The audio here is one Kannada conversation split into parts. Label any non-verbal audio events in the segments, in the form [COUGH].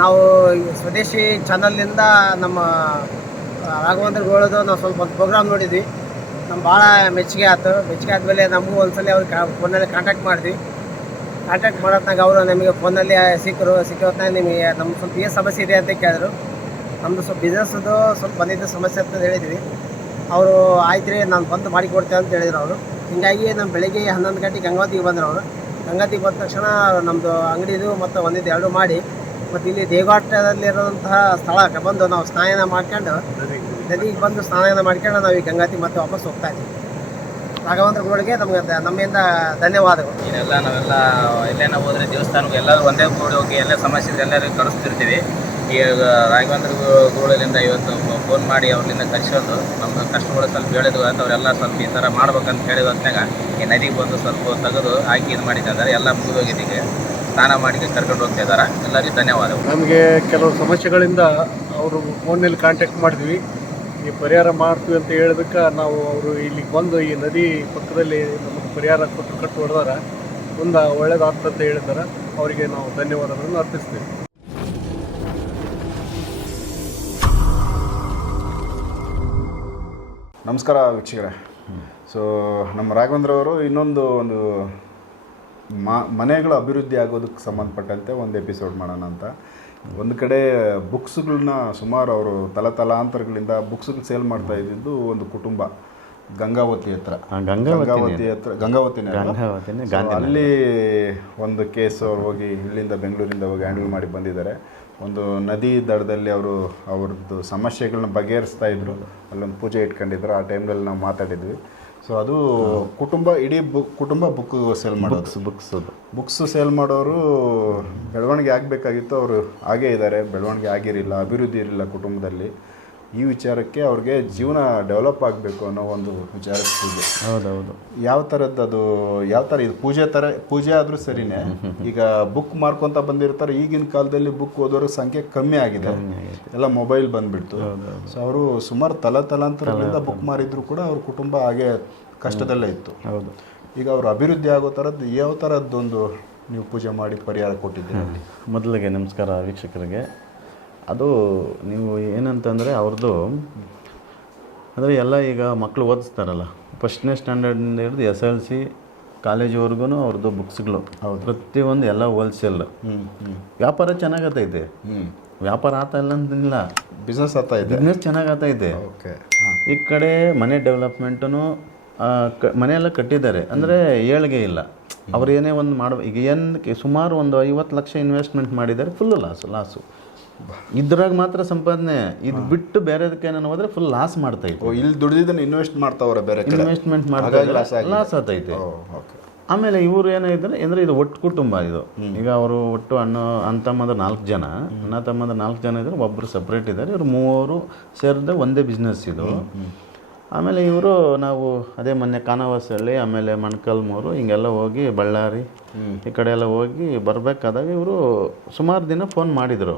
ನಾವು ಸ್ವದೇಶಿ ಚಾನಲ್ನಿಂದ ನಮ್ಮ ರಾಘವೇಂದ್ರ ಗೋಳದು ನಾವು ಸ್ವಲ್ಪ ಒಂದು ಪ್ರೋಗ್ರಾಮ್ ನೋಡಿದ್ವಿ. ನಮ್ಗೆ ಭಾಳ ಮೆಚ್ಚುಗೆ ಆಯ್ತು ಮೆಚ್ಚುಗೆ ಆದಮೇಲೆ ನಮಗೂ ಒಂದ್ಸಲ ಅವ್ರು ಕಾ ಫೋನಲ್ಲಿ ಕಾಂಟ್ಯಾಕ್ಟ್ ಮಾಡಿದ್ವಿ. ಕಾಂಟ್ಯಾಕ್ಟ್ ಮಾಡೋತ್ನಾಗ ಅವರು ನಮಗೆ ಫೋನಲ್ಲಿ ಸಿಕ್ಕರು ಸಿಕ್ಕೋತ್ನಾಗ ನಿಮಗೆ ನಮ್ಮ ಸ್ವಲ್ಪ ಏನು ಸಮಸ್ಯೆ ಇದೆ ಅಂತ ಕೇಳಿದ್ರು. ನಮ್ಮದು ಸ್ವಲ್ಪ ಬಿಸ್ನೆಸ್ದು ಸ್ವಲ್ಪ ಬಂದಿದ್ದ ಸಮಸ್ಯೆ ಅಂತ ಹೇಳಿದ್ವಿ. ಅವರು, ಆಯ್ತು ರೀ, ನಾನು ಬಂದು ಮಾಡಿ ಕೊಡ್ತೇವೆ ಅಂತ ಹೇಳಿದ್ರು ಅವರು. ಹೀಗಾಗಿ ನಮ್ಮ ಬೆಳಗ್ಗೆ ಹನ್ನೊಂದು ಗಂಟೆಗೆ ಗಂಗಾವತಿಗೆ ಬಂದರು ಅವರು. ಗಂಗಾವತಿಗೆ ಬಂದ ತಕ್ಷಣ ನಮ್ಮದು ಅಂಗಡಿದು ಮತ್ತು ಒಂದಿದ್ದು ಎರಡು ಮಾಡಿ ಮತ್ತು ಇಲ್ಲಿ ದೇವಾಟದಲ್ಲಿರುವಂತಹ ಸ್ಥಳಕ್ಕೆ ಬಂದು ನಾವು ಸ್ನಾನ ಮಾಡ್ಕೊಂಡು ನದಿಗೆ ಬಂದು ಸ್ನಾನ ಮಾಡ್ಕೊಂಡು ನಾವು ಈ ಗಂಗಾತಿ ಮತ್ತೆ ವಾಪಸ್ ಹೋಗ್ತಾ ಇದ್ದೀವಿ. ರಾಘವೇಂದ್ರ ಗೋಳಿಗೆ ನಮಗೆ ನಮ್ಮಿಂದ ಧನ್ಯವಾದಗಳು. ಇದೆಲ್ಲ ನಾವೆಲ್ಲ ಎಲ್ಲೇನ ಹೋದ್ರೆ ದೇವಸ್ಥಾನಕ್ಕೆ ಎಲ್ಲರೂ ಒಂದೇ ಕೂಡಿ ಹೋಗಿ ಎಲ್ಲ ಸಮಸ್ಯೆ ಎಲ್ಲರಿಗೂ ಕಳಿಸ್ತಿರ್ತೀವಿ ಈಗ ರಾಘವೇಂದ್ರ ಗೋಳಲಿಂದ ಇವತ್ತು ಫೋನ್ ಮಾಡಿ ಅವ್ರಿಂದ ಕರೆಸೋದು ನಮ್ಮ ಕಷ್ಟಗಳು ಸ್ವಲ್ಪ ಹೇಳಿದ್ವು ಅಂತ ಅವರೆಲ್ಲ ಸ್ವಲ್ಪ ಈ ಥರ ಮಾಡ್ಬೇಕಂತ ಹೇಳಿದ ಹೊತ್ನಾಗ ಈ ನದಿಗೆ ಬಂದು ಸ್ವಲ್ಪ ತೆಗೆದು ಹಾಕಿ ಇದು ಮಾಡಿದ್ದಾರೆ. ಎಲ್ಲ ಮುಗಿದೋಗಿದ್ದೀಗ ಸ್ನಾನ ಮಾಡಿ ಕರ್ಕೊಂಡು ಹೋಗ್ತಾ ಇದ್ದಾರೆ. ಎಲ್ಲರಿಗೂ ಧನ್ಯವಾದಗಳು. ನಮಗೆ ಕೆಲವು ಸಮಸ್ಯೆಗಳಿಂದ ಅವರು ಫೋನಲ್ಲಿ ಕಾಂಟ್ಯಾಕ್ಟ್ ಮಾಡಿದ್ವಿ. ಈ ಪರಿಹಾರ ಮಾಡ್ತೀವಿ ಅಂತ ಹೇಳಿದಕ್ಕೆ ನಾವು ಅವರು ಇಲ್ಲಿಗೆ ಬಂದು ಈ ನದಿ ಪಕ್ಕದಲ್ಲಿ ನಮಗೆ ಪರಿಹಾರ ಕೊಟ್ಟು ಕಟ್ಟು ಹೊಡೆದಾರ. ಮುಂದೆ ಒಳ್ಳೇದಾಗ್ತಂತ ಹೇಳಿದ್ದಾರೆ ಅವರಿಗೆ ನಾವು ಧನ್ಯವಾದಗಳನ್ನು ಅರ್ಪಿಸ್ತೀವಿ. ನಮಸ್ಕಾರ ವೀಕ್ಷಕರೇ. ಸೊ ನಮ್ಮ ರಾಘವೇಂದ್ರ ಅವರು ಇನ್ನೊಂದು ಒಂದು ಮನೆಗಳ ಅಭಿವೃದ್ಧಿ ಆಗೋದಕ್ಕೆ ಸಂಬಂಧಪಟ್ಟಂತೆ ಒಂದು ಎಪಿಸೋಡ್ ಮಾಡೋಣ ಅಂತ. ಒಂದು ಕಡೆ ಬುಕ್ಸ್ಗಳನ್ನ ಸುಮಾರು ಅವರು ತಲತಲಾಂತರಗಳಿಂದ ಬುಕ್ಸ್ಗಳು ಸೇಲ್ ಮಾಡ್ತಾ ಇದ್ದಿದ್ದು ಒಂದು ಕುಟುಂಬ ಗಂಗಾವತಿ ಹತ್ರ. ಗಂಗಾವತಿ ಹತ್ರ ಗಂಗಾವತಿನೇ ಗಾಂಧಿನಗರ. ಅಲ್ಲಿ ಒಂದು ಕೇಸ್ ಅವ್ರು ಹೋಗಿ ಇಲ್ಲಿಂದ ಬೆಂಗಳೂರಿಂದ ಹೋಗಿ ಹ್ಯಾಂಡಲ್ ಮಾಡಿ ಬಂದಿದ್ದಾರೆ. ಒಂದು ನದಿ ದಡದಲ್ಲಿ ಅವರು ಅವ್ರದ್ದು ಸಮಸ್ಯೆಗಳನ್ನ ಬಗೆಹರಿಸ್ತಾ ಇದ್ರು. ಅಲ್ಲೊಂದು ಪೂಜೆ ಇಟ್ಕೊಂಡಿದ್ರು. ಆ ಟೈಮ್ನಲ್ಲಿ ನಾವು ಮಾತಾಡಿದ್ವಿ. ಸೊ ಅದು ಕುಟುಂಬ ಇಡೀ ಬುಕ್ ಕುಟುಂಬ ಬುಕ್ ಸೇಲ್ ಮಾಡೋದು. ಬುಕ್ಸ್ ಬುಕ್ಸ್ ಅದು. ಬುಕ್ಸ್ ಸೇಲ್ ಮಾಡೋರು ಬೆಳವಣಿಗೆ ಆಗಬೇಕಾಗಿತ್ತು. ಅವರು ಹಾಗೇ ಇದ್ದಾರೆ. ಬೆಳವಣಿಗೆ ಆಗಿರಲಿಲ್ಲ ಅಭಿವೃದ್ಧಿ ಇರಲಿಲ್ಲ ಕುಟುಂಬದಲ್ಲಿ. ಈ ವಿಚಾರಕ್ಕೆ ಅವ್ರಿಗೆ ಜೀವನ ಡೆವಲಪ್ ಆಗಬೇಕು ಅನ್ನೋ ಒಂದು ವಿಚಾರ ಪೂಜೆ ಹೌದೌದು. ಯಾವ ಥರದ್ದು ಅದು ಯಾವ ಥರ ಇದು? ಪೂಜೆ ಥರ ಪೂಜೆ ಆದರೂ ಸರಿನೇ. [LAUGHS] ಈಗ ಬುಕ್ ಮಾರ್ಕೊಂತ ಬಂದಿರ್ತಾರೆ. ಈಗಿನ ಕಾಲದಲ್ಲಿ ಬುಕ್ ಓದೋರ ಸಂಖ್ಯೆ ಕಮ್ಮಿ ಆಗಿದೆ. ಎಲ್ಲ ಮೊಬೈಲ್ ಬಂದ್ಬಿಡ್ತು. ಸೊ ಅವರು ಸುಮಾರು ತಲ ತಲಾಂತರದಿಂದ ಬುಕ್ ಮಾರಿದ್ರು ಕೂಡ ಅವ್ರ ಕುಟುಂಬ ಹಾಗೆ ಕಷ್ಟದಲ್ಲೇ ಇತ್ತು. ಹೌದು. ಈಗ ಅವರು ಅಭಿವೃದ್ಧಿ ಆಗೋ ಥರದ್ದು ಯಾವ ಥರದ್ದೊಂದು ನೀವು ಪೂಜೆ ಮಾಡಿ ಪರಿಹಾರ ಕೊಟ್ಟಿದ್ದೀರಿ. ಮೊದಲಿಗೆ ನಮಸ್ಕಾರ ವೀಕ್ಷಕರಿಗೆ. ಅದು ನೀವು ಏನಂತಂದರೆ ಅವ್ರದ್ದು ಅಂದರೆ ಎಲ್ಲ ಈಗ ಮಕ್ಕಳು ಓದಿಸ್ತಾರಲ್ಲ ಫಸ್ಟ್ನೇ ಸ್ಟ್ಯಾಂಡರ್ಡಿಂದ ಹಿಡಿದು ಎಸ್ ಎಲ್ ಸಿ ಕಾಲೇಜ್ವರೆಗೂ ಅವ್ರದ್ದು ಬುಕ್ಸ್ಗಳು. ಪ್ರತಿಯೊಂದು ಎಲ್ಲ ಹೋಲ್ಸೇಲ್. ವ್ಯಾಪಾರ ಚೆನ್ನಾಗತ್ತೈತೆ ಹ್ಞೂ ವ್ಯಾಪಾರ ಆತ ಇಲ್ಲ ಅಂತಿಲ್ಲ ಬಿಸ್ನೆಸ್ ಆತ ಇದೆ. ಬಿಸ್ನೆಸ್ ಇದೆ. ಓಕೆ ಈ ಕಡೆ ಮನೆ ಡೆವಲಪ್ಮೆಂಟನು ಮನೆ ಎಲ್ಲ ಕಟ್ಟಿದ್ದಾರೆ. ಅಂದರೆ ಏಳಿಗೆ ಇಲ್ಲ. ಅವ್ರು ಏನೇ ಒಂದು ಮಾಡ ಈಗ ಏನಕ್ಕೆ ಸುಮಾರು ಒಂದು ಐವತ್ತು ಲಕ್ಷ ಇನ್ವೆಸ್ಟ್ಮೆಂಟ್ ಮಾಡಿದ್ದಾರೆ ಫುಲ್ಲು ಲಾಸು ಲಾಸು ಇದ್ರಾಗ ಮಾತ್ರ ಸಂಪಾದನೆ ಇದು ಬಿಟ್ಟು ಬೇರೆದಕ್ಕೆ ನಾನು ಹೋದ್ರೆ ಫುಲ್ ಲಾಸ್ ಮಾಡ್ತಾ ಇತ್ತು ಇಲ್ಲಿ ದುಡಿದಿದ್ದನ್ನು ಇನ್ವೆಸ್ಟ್ ಮಾಡ್ತಾವ್ರೆ ಬೇರೆ ಇನ್ವೆಸ್ಟ್ಮೆಂಟ್ loss ಲಾಸ್ ಆಗ್ತೈತೆ. ಆಮೇಲೆ ಇವರು ಏನಾಗಿದ್ದಾರೆ ಅಂದರೆ ಇದು ಒಟ್ಟು ಕುಟುಂಬ ಇದು. ಈಗ ಅವರು ಒಟ್ಟು ಅಣ್ಣ ಅಣ್ಣ ತಮ್ಮಂದ್ರೆ ನಾಲ್ಕು ಜನ. ಅಣ್ಣ ತಮ್ಮಂದ್ರೆ ನಾಲ್ಕು ಜನ ಇದ್ದಾರೆ ಒಬ್ಬರು ಸಪ್ರೇಟ್ ಇದ್ದಾರೆ. ಇವರು ಮೂವರು ಸೇರಿದ ಒಂದೇ ಬಿಸ್ನೆಸ್ ಇದು. ಆಮೇಲೆ ಇವರು ನಾವು ಅದೇ ಮೊನ್ನೆ ಕಾನವಾಸಹಳ್ಳಿ ಆಮೇಲೆ ಮಣ್ಕಲ್ಮೂರು ಹಿಂಗೆಲ್ಲ ಹೋಗಿ ಬಳ್ಳಾರಿ ಈ ಕಡೆ ಎಲ್ಲ ಹೋಗಿ ಬರಬೇಕಾದಾಗ ಇವರು ಸುಮಾರು ದಿನ ಫೋನ್ ಮಾಡಿದರು.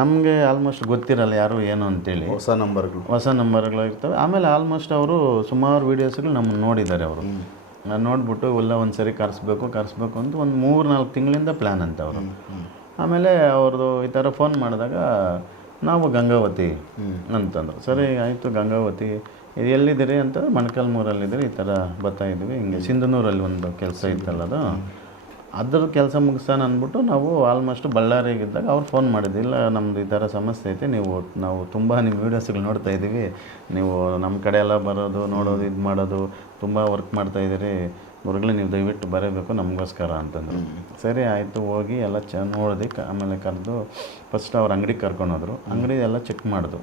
ನಮಗೆ ಆಲ್ಮೋಸ್ಟ್ ಗೊತ್ತಿರಲ್ಲ ಯಾರು ಏನು ಅಂತೇಳಿ. ಹೊಸ ನಂಬರ್ಗಳು. ಹೊಸ ನಂಬರ್ಗಳು ಇರ್ತವೆ. ಆಮೇಲೆ ಆಲ್ಮೋಸ್ಟ್ ಅವರು ಸುಮಾರು ವೀಡಿಯೋಸ್ಗಳು ನಮ್ಮನ್ನು ನೋಡಿದ್ದಾರೆ ಅವರು. ನಾನು ನೋಡ್ಬಿಟ್ಟು ಎಲ್ಲ ಒಂದು ಸರಿ ಕರೆಸ್ಬೇಕು ಕರೆಸ್ಬೇಕು ಅಂತ ಒಂದು ಮೂರು ನಾಲ್ಕು ತಿಂಗಳಿಂದ ಪ್ಲ್ಯಾನ್ ಅಂತ ಅವರು. ಆಮೇಲೆ ಅವ್ರದ್ದು ಈ ಥರ ಫೋನ್ ಮಾಡಿದಾಗ ನಾವು ಗಂಗಾವತಿ ಅಂತಂದ್ರು. ಸರಿ ಆಯಿತು ಗಂಗಾವತಿ. ಇದು ಎಲ್ಲಿದ್ದೀರಿ ಅಂತ ಮಣಕಲ್ಮೂರಲ್ಲಿದ್ದೀರಿ, ಈ ಥರ ಬರ್ತಾ ಇದ್ವಿ ಹಿಂಗೆ ಸಿಂಧನೂರಲ್ಲಿ ಒಂದು ಕೆಲಸ ಇತ್ತಲ್ಲ ಅದು. ಅದ್ರ ಕೆಲಸ ಮುಗಿಸೋಣ ಅಂದ್ಬಿಟ್ಟು ನಾವು ಆಲ್ಮೋಸ್ಟ್ ಬಳ್ಳಾರಿಗಿದ್ದಾಗ ಅವ್ರು ಫೋನ್ ಮಾಡಿದ್ವಿ ಇಲ್ಲ ನಮ್ದು ಈ ಥರ ಸಮಸ್ಯೆ ಐತೆ, ನೀವು ನಾವು ತುಂಬ ನಿಮ್ಮ ವೀಡಿಯೋಸ್ಗಳು ನೋಡ್ತಾ ಇದ್ದೀವಿ, ನೀವು ನಮ್ಮ ಕಡೆ ಎಲ್ಲ ಬರೋದು, ನೋಡೋದು, ಇದು ಮಾಡೋದು, ತುಂಬ ವರ್ಕ್ ಮಾಡ್ತಾ ಇದ್ದೀರಿ, ಗುರುಗಳೇ ನೀವು ದಯವಿಟ್ಟು ಬರಬೇಕು ನಮಗೋಸ್ಕರ ಅಂತಂದರು. ಸರಿ, ಆಯಿತು, ಹೋಗಿ ಎಲ್ಲ ಚ ನೋಡಿದೆ, ಆಮೇಲೆ ಕರೆದು ಫಸ್ಟ್ ಅವ್ರ ಅಂಗಡಿಗೆ ಕರ್ಕೊಂಡೋದ್ರು. ಅಂಗಡಿ ಎಲ್ಲ ಚೆಕ್ ಮಾಡಿದ್ರು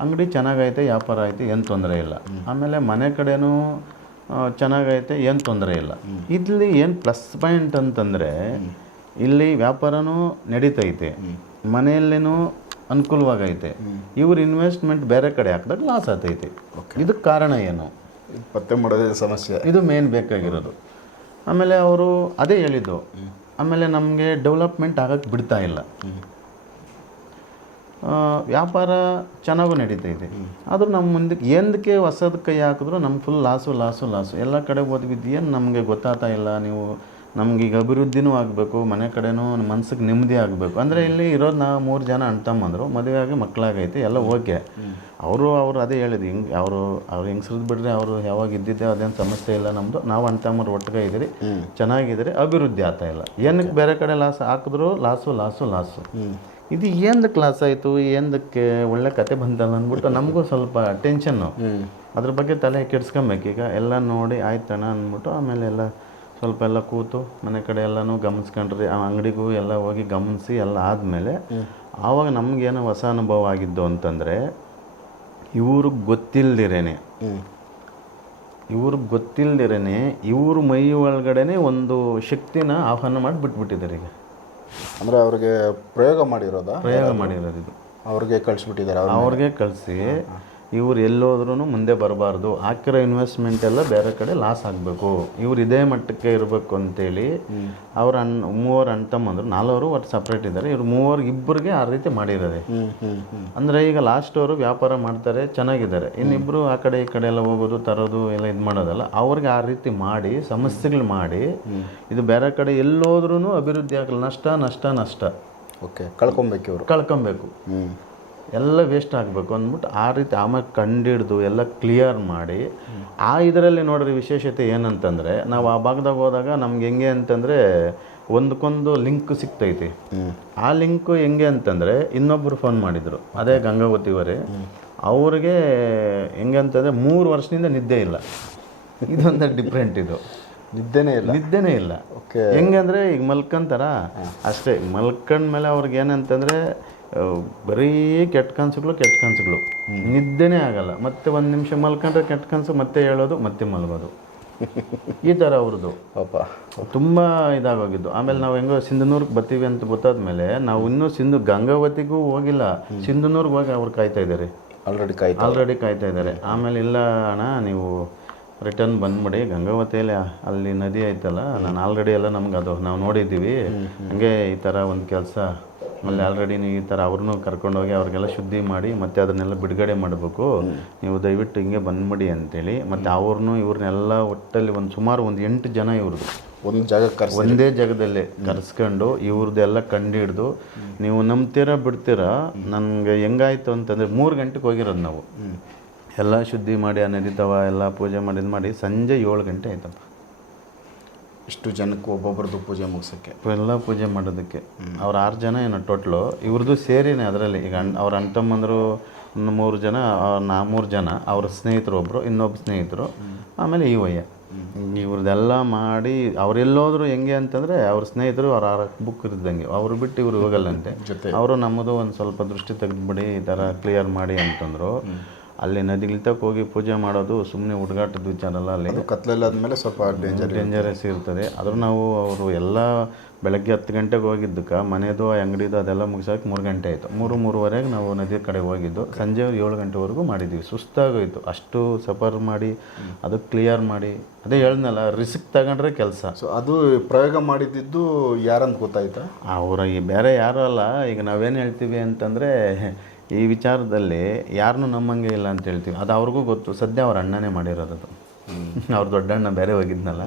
ಅಂಗಡಿ ಚೆನ್ನಾಗೈತೆ ವ್ಯಾಪಾರ ಐತೆ ಏನು ತೊಂದರೆ ಇಲ್ಲ. ಆಮೇಲೆ ಮನೆ ಕಡೆನೂ ಚೆನ್ನಾಗೈತೆ ಏನು ತೊಂದರೆ ಇಲ್ಲ. ಇಲ್ಲಿ ಏನು ಪ್ಲಸ್ ಪಾಯಿಂಟ್ ಅಂತಂದರೆ ಇಲ್ಲಿ ವ್ಯಾಪಾರನೂ ನಡೀತೈತೆ. ಮನೆಯಲ್ಲೇನೂ ಅನುಕೂಲವಾಗೈತೆ. ಇವ್ರ ಇನ್ವೆಸ್ಟ್ಮೆಂಟ್ ಬೇರೆ ಕಡೆ ಹಾಕಿದಾಗ ಲಾಸ್ ಆಗ್ತೈತೆ. ಇದಕ್ಕೆ ಕಾರಣ ಏನು? ಪತ್ತೆ ಮಾಡೋದೇ ಸಮಸ್ಯೆ. ಇದು ಮೇನ್ ಬೇಕಾಗಿರೋದು. ಆಮೇಲೆ ಅವರು ಅದೇ ಹೇಳಿದ್ದು. ಆಮೇಲೆ ನಮಗೆ ಡೆವಲಪ್ಮೆಂಟ್ ಆಗಕ್ಕೆ ಬಿಡ್ತಾ ಇಲ್ಲ. ವ್ಯಾಪಾರ ಚೆನ್ನಾಗೂ ಇದೆ. ಆದರೂ ನಮ್ಮ ಮುಂದಕ್ಕೆ ಎಂದಕ್ಕೆ ಹೊಸದ ಕೈ ಹಾಕಿದ್ರು ನಮ್ಗೆ ಫುಲ್ ಲಾಸು ಲಾಸು ಲಾಸು ಎಲ್ಲ ಕಡೆ ಓದ್ಬಿದ್ದು ಏನು ನಮಗೆ ಗೊತ್ತಾಗ್ತಾ ಇಲ್ಲ. ನೀವು ನಮ್ಗೆ ಈಗ ಅಭಿವೃದ್ಧಿನೂ ಆಗಬೇಕು ಮನೆ ಕಡೆನೂ ಮನ್ಸಿಗೆ ನೆಮ್ಮದಿ ಆಗಬೇಕು. ಅಂದರೆ ಇಲ್ಲಿ ಇರೋದು ನಾವು ಮೂರು ಜನ ಅಣ್ಣ ತಮ್ಮಂದರು ಮದುವೆ ಆಗಿ ಮಕ್ಕಳಾಗೈತಿ ಎಲ್ಲ ಓಕೆ ಅವರು ಅವರು ಅದೇ ಹೇಳಿದ್ರು ಹಿಂಗೆ ಅವರು ಅವ್ರು ಹೆಂಗ್ಸ್ರದ್ದು ಬಿಡ್ರಿ ಅವರು ಯಾವಾಗ ಇದ್ದಿದ್ದೆ ಅದೇನು ಸಮಸ್ಯೆ ಇಲ್ಲ ನಮ್ಮದು ನಾವು ಅಣ್ಣ ತಮ್ಮರು ಒಟ್ಟಿಗೆ ಇದ್ದೀರಿ. ಚೆನ್ನಾಗಿದ್ದೀರಿ ಅಭಿವೃದ್ಧಿ ಆಗ್ತಾ ಇಲ್ಲ. ಏನಕ್ಕೆ ಬೇರೆ ಕಡೆ ಲಾಸ್ ಹಾಕಿದ್ರು? ಲಾಸು ಲಾಸು ಲಾಸು ಇದು ಏನು ಕ್ಲಾಸ್ ಆಯಿತು ಏನಕ್ಕೆ ಒಳ್ಳೆ ಕತೆ ಬಂತಲ್ಲ ಅಂದ್ಬಿಟ್ಟು ನಮಗೂ ಸ್ವಲ್ಪ ಟೆನ್ಷನ್ನು ಅದ್ರ ಬಗ್ಗೆ ತಲೆ ಕೆಡ್ಸ್ಕೊಬೇಕು ಈಗ. ಎಲ್ಲ ನೋಡಿ ಆಯ್ತಣ್ಣ ಅಂದ್ಬಿಟ್ಟು ಆಮೇಲೆ ಎಲ್ಲ ಸ್ವಲ್ಪ ಎಲ್ಲ ಕೂತು ಮನೆ ಕಡೆ ಎಲ್ಲನೂ ಗಮನಿಸ್ಕೊಂಡ್ರಿ. ಆ ಅಂಗಡಿಗೂ ಎಲ್ಲ ಹೋಗಿ ಗಮನಿಸಿ ಎಲ್ಲ ಆದಮೇಲೆ ಆವಾಗ ನಮಗೇನೋ ಹೊಸ ಅನುಭವ ಆಗಿದ್ದು ಅಂತಂದರೆ ಇವ್ರಿಗೆ ಗೊತ್ತಿಲ್ದಿರೇನೆ. ಇವ್ರಿಗೆ ಗೊತ್ತಿಲ್ದಿರೇನೆ ಇವ್ರ ಮೈ ಒಳಗಡೆನೆ ಒಂದು ಶಕ್ತಿನ ಆಹ್ವಾನ ಮಾಡಿ ಬಿಟ್ಬಿಟ್ಟಿದ್ದಾರೆ ಈಗ. ಅಂದರೆ ಅವ್ರಿಗೆ ಪ್ರಯೋಗ ಮಾಡಿರೋದಾ? ಪ್ರಯೋಗ ಮಾಡಿರೋದು ಇದು. ಅವ್ರಿಗೆ ಕಳಿಸ್ಬಿಟ್ಟಿದ್ದಾರೆ ಅವ್ರು ಅವ್ರಿಗೆ ಕಳಿಸಿ. ಇವ್ರು ಎಲ್ಲೋದ್ರೂ ಮುಂದೆ ಬರಬಾರ್ದು. ಹಾಕಿರೋ ಇನ್ವೆಸ್ಟ್ಮೆಂಟ್ ಎಲ್ಲ ಬೇರೆ ಕಡೆ ಲಾಸ್ ಆಗಬೇಕು. ಇವ್ರು ಇದೇ ಮಟ್ಟಕ್ಕೆ ಇರಬೇಕು ಅಂತೇಳಿ ಅವ್ರ ಅಣ್ಣ ಮೂವರು ಅಣ್ಣ ತಮ್ಮಂದ್ರು ನಾಲ್ವರು ಒಟ್ಟು ಸಪ್ರೇಟ್ ಇದ್ದಾರೆ ಇವ್ರು ಮೂವರು ಇಬ್ಬರಿಗೆ ಆ ರೀತಿ ಮಾಡಿರೋದೆ ಅಂದರೆ ಈಗ ಲಾಸ್ಟ್ ಅವರು ವ್ಯಾಪಾರ ಮಾಡ್ತಾರೆ ಚೆನ್ನಾಗಿದ್ದಾರೆ. ಇನ್ನಿಬ್ಬರು ಆ ಕಡೆ ಈ ಕಡೆ ಎಲ್ಲ ಹೋಗೋದು ತರೋದು ಎಲ್ಲ ಇದು ಮಾಡೋದಲ್ಲ ಅವ್ರಿಗೆ ಆ ರೀತಿ ಮಾಡಿ ಸಮಸ್ಯೆಗಳು ಮಾಡಿ ಇದು ಬೇರೆ ಕಡೆ ಎಲ್ಲೋದ್ರೂ ಅಭಿವೃದ್ಧಿ ಆಗಲ್ಲ ನಷ್ಟ ನಷ್ಟ ನಷ್ಟ. ಓಕೆ ಕಳ್ಕೊಬೇಕು ಇವರು. ಕಳ್ಕೊಬೇಕು. ಹ್ಞೂ ಎಲ್ಲ ವೇಸ್ಟ್ ಆಗಬೇಕು ಅಂದ್ಬಿಟ್ಟು ಆ ರೀತಿ ಆಮೇಲೆ ಕಂಡಿಡ್ದು ಎಲ್ಲ ಕ್ಲಿಯರ್ ಮಾಡಿ ಆ ಇದರಲ್ಲಿ ನೋಡ್ರಿ ವಿಶೇಷತೆ ಏನಂತಂದರೆ ನಾವು ಆ ಭಾಗದಾಗ ಹೋದಾಗ ನಮ್ಗೆ ಹೆಂಗೆ ಅಂತಂದರೆ ಒಂದಕ್ಕೊಂದು ಲಿಂಕ್ ಸಿಗ್ತೈತಿ. ಆ ಲಿಂಕು ಹೆಂಗೆ ಅಂತಂದರೆ ಇನ್ನೊಬ್ಬರು ಫೋನ್ ಮಾಡಿದರು ಅದೇ ಗಂಗಾವತಿಯವರೇ ಅವ್ರಿಗೆ ಹೆಂಗೆ ಅಂತಂದರೆ ಮೂರು ವರ್ಷದಿಂದ ನಿದ್ದೆ ಇಲ್ಲ. ಇದೊಂದು ಡಿಫ್ರೆಂಟ್ ಇದು. ನಿದ್ದೆನೇ ಇಲ್ಲ. ನಿದ್ದೆನೇ ಇಲ್ಲ. ಓಕೆ ಹೆಂಗಂದ್ರೆ ಈಗ ಮಲ್ಕಂತಾರ? ಅಷ್ಟೇ ಮಲ್ಕೊಂಡ್ಮೇಲೆ ಅವ್ರಿಗೆ ಏನಂತಂದ್ರೆ ಬರೀ ಕೆಟ್ಟ ಕನಸುಗಳು ಕೆಟ್ಟ ಕನಸುಗಳು. ನಿದ್ದೆನೇ ಆಗಲ್ಲ. ಮತ್ತೆ ಒಂದು ನಿಮಿಷ ಮಲ್ಕೊಂಡ್ರೆ ಕೆಟ್ಟ ಕನಸು ಮತ್ತೆ ಹೇಳೋದು ಮತ್ತೆ ಮಲಗೋದು. ಈ ಥರ ಅವ್ರದ್ದು. ಪಾಪ ತುಂಬ ಇದಾಗೋಗಿದ್ದು. ಆಮೇಲೆ ನಾವು ಹೆಂಗೋ ಸಿಂಧನೂರ್ಗೆ ಬರ್ತೀವಿ ಅಂತ ಗೊತ್ತಾದ್ಮೇಲೆ ನಾವು ಇನ್ನೂ ಸಿಂಧು ಗಂಗಾವತಿಗೂ ಹೋಗಿಲ್ಲ. ಸಿಂಧನೂರ್ಗೆ ಹೋಗಿ ಅವ್ರು ಕಾಯ್ತಾ ಇದ್ದಾರೆ ಆಲ್ರೆಡಿ ಕಾಯ್ತಾ ಆಲ್ರೆಡಿ ಕಾಯ್ತಾ ಇದ್ದಾರೆ ಆಮೇಲೆ ಇಲ್ಲ ಅಣ್ಣ ನೀವು ರಿಟರ್ನ್ ಬಂದ್ಬಿಡಿ. ಗಂಗಾವತಿಯಲ್ಲಿ ಅಲ್ಲಿ ನದಿ ಐತಲ್ಲ ನಾನು ಆಲ್ರೆಡಿ ಎಲ್ಲ ನಮ್ಗೆ ಅದು ನಾವು ನೋಡಿದ್ದೀವಿ. ಹಂಗೆ ಈ ಥರ ಒಂದು ಕೆಲಸ ಆಮೇಲೆ ಆಲ್ರೆಡಿ ನೀವು ಈ ಥರ ಅವ್ರನ್ನೂ ಕರ್ಕೊಂಡೋಗಿ ಅವ್ರಿಗೆಲ್ಲ ಶುದ್ಧಿ ಮಾಡಿ ಮತ್ತೆ ಅದನ್ನೆಲ್ಲ ಬಿಡುಗಡೆ ಮಾಡಬೇಕು. ನೀವು ದಯವಿಟ್ಟು ಹಿಂಗೆ ಬಂದ್ಬಿಡಿ ಅಂತೇಳಿ. ಮತ್ತು ಅವ್ರನ್ನೂ ಇವ್ರನ್ನೆಲ್ಲ ಒಟ್ಟಲ್ಲಿ ಒಂದು ಸುಮಾರು ಒಂದು ಎಂಟು ಜನ ಇವ್ರದ್ದು. ಒಂದು ಜಾಗಕ್ಕೆ ಕರ್ಸಿ ಒಂದೇ ಜಾಗದಲ್ಲಿ ಕರೆಸ್ಕೊಂಡು ಇವ್ರದ್ದೆಲ್ಲ ಕಂಡಿಡ್ದು. ನೀವು ನಂಬ್ತೀರ ಬಿಡ್ತೀರ? ನನಗೆ ಹೆಂಗಾಯ್ತು ಅಂತಂದರೆ ಮೂರು ಗಂಟೆಗೆ ಹೋಗಿರೋದು ನಾವು. ಎಲ್ಲ ಶುದ್ಧಿ ಮಾಡಿ ಆ ನದಿತವ ಎಲ್ಲ ಪೂಜೆ ಮಾಡಿದ್ ಮಾಡಿ ಸಂಜೆ ಏಳು ಗಂಟೆ ಆಯ್ತಪ್ಪ. ಇಷ್ಟು ಜನಕ್ಕೆ ಒಬ್ಬೊಬ್ರದ್ದು ಪೂಜೆ ಮುಗಿಸೋಕ್ಕೆ. ಎಲ್ಲ ಪೂಜೆ ಮಾಡೋದಕ್ಕೆ. ಅವ್ರು ಆರು ಜನ ಏನೋ ಟೋಟ್ಲು ಇವ್ರದ್ದು ಸೇರಿನೇ ಅದರಲ್ಲಿ. ಈಗ ಅಣ್ಣ ಅವ್ರ ಅಣ್ಣ ತಮ್ಮಂದರು ಒಂದು ಮೂರು ಜನ ನಾ ಮೂರು ಜನ ಅವ್ರ ಸ್ನೇಹಿತರು ಒಬ್ಬರು ಇನ್ನೊಬ್ಬ ಸ್ನೇಹಿತರು ಆಮೇಲೆ ಈ ವಯ್ಯ. ಇವ್ರದ್ದೆಲ್ಲ ಮಾಡಿ ಅವರೆಲ್ಲೋದ್ರು ಹೆಂಗೆ ಅಂತಂದರೆ ಅವ್ರ ಸ್ನೇಹಿತರು ಅವ್ರ ಆರ ಬುಕ್ ಇದ್ದಂಗೆ. ಅವರು ಬಿಟ್ಟು ಇವ್ರು ಹೋಗಲ್ಲಂತೆ. ಅವರು ನಮ್ಮದು ಒಂದು ಸ್ವಲ್ಪ ದೃಷ್ಟಿ ತೆಗೆದ್ಬಿಡಿ ಈ ಥರ ಕ್ಲಿಯರ್ ಮಾಡಿ ಅಂತಂದರು. ಅಲ್ಲಿ ನದಿಗಿಲ್ತಕ್ಕೆ ಹೋಗಿ ಪೂಜೆ ಮಾಡೋದು ಸುಮ್ಮನೆ ಹುಡುಗಾಟದ ವಿಚಾರ ಅಲ್ಲ ಅಲ್ಲಿ. ಕತ್ಲೆಲ್ಲಾದ್ಮೇಲೆ ಸ್ವಲ್ಪ ಡೇಂಜರ್ ಡೇಂಜರಸ್ ಇರ್ತದೆ. ಆದರೂ ನಾವು ಅವರು ಎಲ್ಲ ಬೆಳಗ್ಗೆ ಹತ್ತು ಗಂಟೆಗೆ ಹೋಗಿದ್ದಕ್ಕೆ ಮನೆದು ಅಂಗಡಿದು ಅದೆಲ್ಲ ಮುಗಿಸೋಕೆ ಮೂರು ಗಂಟೆ ಆಯಿತು. ಮೂರು ಮೂರುವರೆಗೆ ನಾವು ನದಿ ಕಡೆ ಹೋಗಿದ್ದು. ಸಂಜೆ ಏಳು ಗಂಟೆವರೆಗೂ ಮಾಡಿದ್ವಿ. ಸುಸ್ತಾಗೋಯ್ತು. ಅಷ್ಟು ಸಫರ್ ಮಾಡಿ ಅದು ಕ್ಲಿಯರ್ ಮಾಡಿ. ಅದೇ ಹೇಳ್ದಲ್ಲ ರಿಸ್ಕ್ ತಗೊಂಡ್ರೆ ಕೆಲಸ. ಸೊ ಅದು ಪ್ರಯೋಗ ಮಾಡಿದ್ದು ಯಾರಂತ ಗೊತ್ತಾಯ್ತಾ? ಅವರ ಈ ಬೇರೆ ಯಾರೂ ಅಲ್ಲ. ಈಗ ನಾವೇನು ಹೇಳ್ತೀವಿ ಅಂತಂದರೆ ಈ ವಿಚಾರದಲ್ಲಿ ಯಾರನ್ನೂ ನಮ್ಮಂಗೆ ಇಲ್ಲ ಅಂತ ಹೇಳ್ತೀವಿ. ಅದು ಅವ್ರಿಗೂ ಗೊತ್ತು. ಸದ್ಯ ಅವ್ರ ಅಣ್ಣನೇ ಮಾಡಿರೋದು ಅದು ಅವ್ರ ದೊಡ್ಡಣ್ಣ ಬೇರೆ ಹೋಗಿದ್ನಲ್ಲ.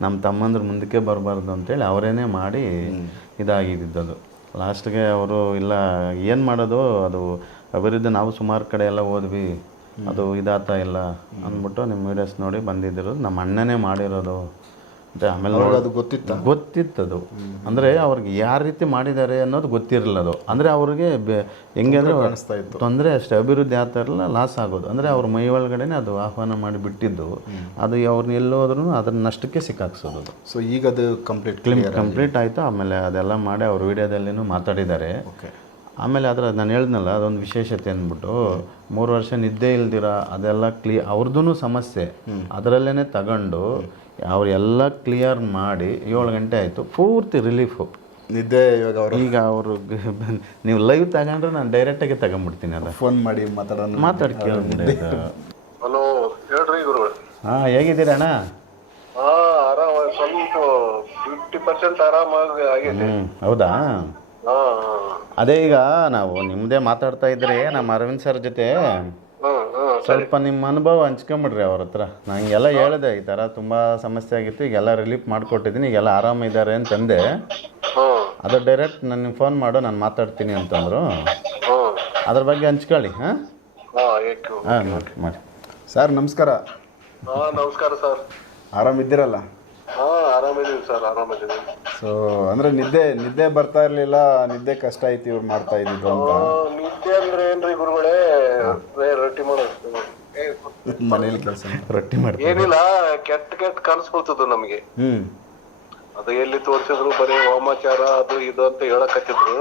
ನಮ್ಮ ತಮ್ಮಂದ್ರ ಮುಂದಕ್ಕೆ ಬರಬಾರ್ದು ಅಂತೇಳಿ ಅವರೇನೆ ಮಾಡಿ ಇದಾಗಿದ್ದದು ಲಾಸ್ಟ್ಗೆ ಅವರು ಇಲ್ಲ ಏನು ಮಾಡೋದು? ಅದು ಅಭಿವೃದ್ಧಿ ನಾವು ಸುಮಾರು ಕಡೆ ಎಲ್ಲ ಹೋದ್ವಿ. ಅದು ಇದಾತ ಇಲ್ಲ ಅಂದ್ಬಿಟ್ಟು ನಿಮ್ಮ ವೀಡಿಯೋಸ್ ನೋಡಿ ಬಂದಿದ್ದಿರೋದು. ನಮ್ಮ ಅಣ್ಣನೇ ಮಾಡಿರೋದು. ಆಮೇಲೆ ಅದು ಗೊತ್ತಿತ್ತು? ಗೊತ್ತಿತ್ತದು ಅಂದರೆ ಅವ್ರಿಗೆ ಯಾವ ರೀತಿ ಮಾಡಿದ್ದಾರೆ ಅನ್ನೋದು ಗೊತ್ತಿರಲಿಲ್ಲ ಅದು. ಅಂದರೆ ಅವ್ರಿಗೆ ಹೆಂಗೆ ಅಂದರೆ ತೊಂದರೆ ಅಷ್ಟೇ. ಅಭಿವೃದ್ಧಿ ಆಗ್ತಾ ಇರಲಿಲ್ಲ ಲಾಸ್ ಆಗೋದು. ಅಂದರೆ ಅವ್ರ ಮೈ ಒಳಗಡೆನೆ ಅದು ಆಹ್ವಾನ ಮಾಡಿ ಬಿಟ್ಟಿದ್ದು. ಅದು ಅವ್ರನ್ನ ಎಲ್ಲೋದ್ರೂ ಅದನ್ನ ನಷ್ಟಕ್ಕೆ ಸಿಕ್ಕಾಕ್ಸೋದು ಸೊ ಈಗ ಅದು ಕಂಪ್ಲೀಟ್ ಕ್ಲಿಮ್ ಕಂಪ್ಲೀಟ್ ಆಯಿತು. ಆಮೇಲೆ ಅದೆಲ್ಲ ಮಾಡಿ ಅವ್ರ ವಿಡಿಯೋದಲ್ಲಿನೂ ಮಾತಾಡಿದ್ದಾರೆ. ಓಕೆ ಆಮೇಲೆ ಅದರ ನಾನು ಹೇಳ್ದನಲ್ಲ ಅದೊಂದು ವಿಶೇಷತೆ ಅಂದ್ಬಿಟ್ಟು ಮೂರು ವರ್ಷ ನಿದ್ದೆ ಇಲ್ದಿರ ಅದೆಲ್ಲ ಕ್ಲೀ ಅವ್ರದ್ದು ಸಮಸ್ಯೆ. ಅದರಲ್ಲೇ ತಗೊಂಡು ಅವರೆಲ್ಲ ಕ್ಲಿಯರ್ ಮಾಡಿ ಏಳು ಗಂಟೆ ಆಯಿತು ಪೂರ್ತಿ ರಿಲೀಫು ನಿದ್ದೆ ಇವಾಗ ಅವರು. ಈಗ ಅವರು [LAUGHS] ನೀವು ಲೈವ್ ತಗೊಂಡ್ರೆ ನಾನು ಡೈರೆಕ್ಟಾಗಿ ತಗೊಂಡ್ಬಿಡ್ತೀನಿ ಅದು. ಫೋನ್ ಮಾಡಿ ಮಾತಾಡೋಣ. ಮಾತಾಡಿ ಕೇಳಿದ್ರೆ ಹಲೋ [LAUGHS] ಹೇಳ್ರಿ ಗುರು ಹಾಂ ಹೇಗಿದ್ದೀರಣ್ಣ ಹಾ ಆರಾಮ ಸ್ವಲ್ಪ ಫಿಫ್ಟಿ ಪರ್ಸೆಂಟ್ ಆರಾಮಾಗಿ ಹ್ಞೂ ಹೌದಾ? ಹಾ ಅದೇ ಈಗ ನಾವು ನಿಮ್ಮದೇ ಮಾತಾಡ್ತಾ ಇದ್ರಿ ನಮ್ಮ ಅರವಿಂದ್ ಸರ್ ಜೊತೆ ಸ್ವಲ್ಪ ನಿಮ್ಮ ಅನುಭವ ಹಂಚ್ಕೊಂಬಿಡ್ರಿ ಅವ್ರ ಹತ್ರ. ನಂಗೆಲ್ಲ ಹೇಳಿದೆ ಈ ಥರ ತುಂಬ ಸಮಸ್ಯೆ ಆಗಿತ್ತು ಈಗೆಲ್ಲ ರಿಲೀಫ್ ಮಾಡಿಕೊಟ್ಟಿದ್ದೀನಿ ಈಗೆಲ್ಲ ಆರಾಮಿದ್ದಾರೆ ಅಂತಂದೆ. ಅದು ಡೈರೆಕ್ಟ್ ನನಗೆ ಫೋನ್ ಮಾಡು ನಾನು ಮಾತಾಡ್ತೀನಿ ಅಂತಂದರು. ಅದ್ರ ಬಗ್ಗೆ ಹಂಚ್ಕೊಳ್ಳಿ ಹಾಂ? ಹಾ ನೋಡಿ ಮಾಡಿ. ಸರ್ ನಮಸ್ಕಾರ. ಹಾ ನಮಸ್ಕಾರ ಸರ್ ಆರಾಮಿದ್ದೀರಲ್ಲ ಸೊ ಅಂದ್ರೆ ನಿದ್ದೆ ನಿದ್ದೆ ಬರ್ತಾ ಇರಲಿಲ್ಲ ನಿದ್ದೆ ಕಷ್ಟ ಐತಿ ಇವ್ರು ಮಾಡ್ತಾ ಇದ್ದಿದ್ದು ಅಂತ? ನಿದ್ದೆ ಅಂದ್ರೆ ಏನ್ರಿ ಗುರುಗಳೇ? ರೊಟ್ಟಿ ಮಾಡೋದು ಏ, ಮನೇಲಿ ಕೆಲಸ ರೊಟ್ಟಿ ಮಾಡ್ತೀನಿ ಏನಿಲ್ಲ ಕೆಟ್ಟ ಕೆಟ್ಟ ಕನಸು ಬೀಳ್ತದ ನಮಗೆ. ಹ್ಮ್. ಅದು ಎಲ್ಲಿ ತೋರಿಸಿದ್ರು ಬರೀ ವಾಮಾಚಾರ ಅದು ಇದು ಅಂತ ಹೇಳಕತ್ತಿದ್ರು.